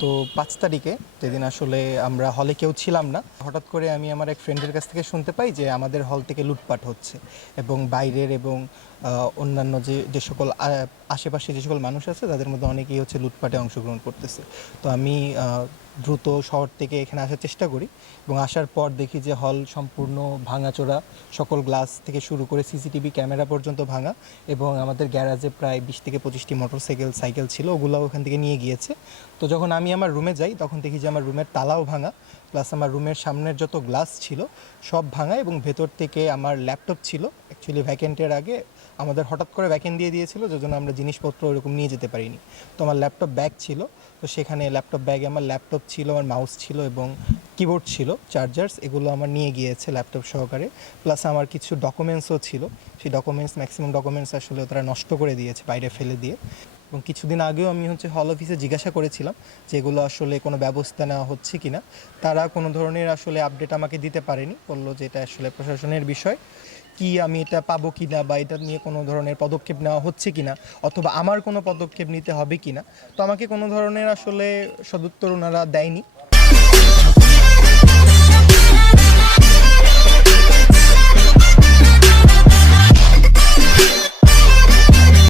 তো পাঁচ তারিখে যেদিন আসলে আমরা হলে কেউ ছিলাম না, হঠাৎ করে আমি আমার এক ফ্রেন্ডের কাছ থেকে শুনতে পাই যে আমাদের হল থেকে লুটপাট হচ্ছে এবং বাইরের এবং অন্যান্য যে যে সকল আশেপাশে যে সকল মানুষ আছে তাদের মধ্যে অনেকেই হচ্ছে লুটপাটে অংশগ্রহণ করতেছে। তো আমি দ্রুত শহর থেকে এখানে আসার চেষ্টা করি এবং আসার পর দেখি যে হল সম্পূর্ণ ভাঙাচোরা, সকল গ্লাস থেকে শুরু করে সিসিটিভি ক্যামেরা পর্যন্ত ভাঙা এবং আমাদের গ্যারাজে প্রায় বিশ থেকে পঁচিশটি মোটরসাইকেল সাইকেল ছিল ওগুলো ওখান থেকে নিয়ে গিয়েছে। তো যখন আমি আমার রুমে যাই, তখন দেখি যে আমার রুমের তালাও ভাঙা প্লাস আমার রুমের সামনের যত গ্লাস ছিল, সব ভাঙা এবং ভেতর থেকে আমার ল্যাপটপ ছিল। অ্যাকচুয়ালি ভ্যাকেন্টের আগে আমাদের হঠাৎ করে ভ্যাকেন্ট দিয়ে দিয়েছিল যে জন্য আমরা জিনিসপত্র ওরকম নিয়ে যেতে পারিনি। তো আমার ল্যাপটপ ব্যাগ ছিল, তো সেখানে ল্যাপটপ ব্যাগে আমার ল্যাপটপ ছিল, আমার মাউস ছিল এবং কিবোর্ড ছিল চার্জার্স এগুলো আমার নিয়ে গিয়েছে ল্যাপটপ সহকারে। প্লাস আমার কিছু ডকুমেন্টসও ছিল। সেই ডকুমেন্টস ম্যাক্সিমাম ডকুমেন্টস আসলে তারা নষ্ট করে দিয়েছে, বাইরে ফেলে দিয়ে। এবং কিছুদিন আগেও আমি হচ্ছে হল অফিসে জিজ্ঞাসা করেছিলাম যে এগুলো আসলে কোনো ব্যবস্থা নেওয়া হচ্ছে কিনা। তারা কোনো ধরনের আসলে আপডেট আমাকে দিতে পারেনি। বলল যে এটা আসলে প্রশাসনের বিষয়। কি আমি এটা পাবো কি না বা এটা নিয়ে কোনো ধরনের পদক্ষেপ নেওয়া হচ্ছে কি না অথবা আমার কোনো পদক্ষেপ নিতে হবে কি না তো আমাকে কোনো ধরনের আসলে সদুত্তর ওনারা দেয়নি।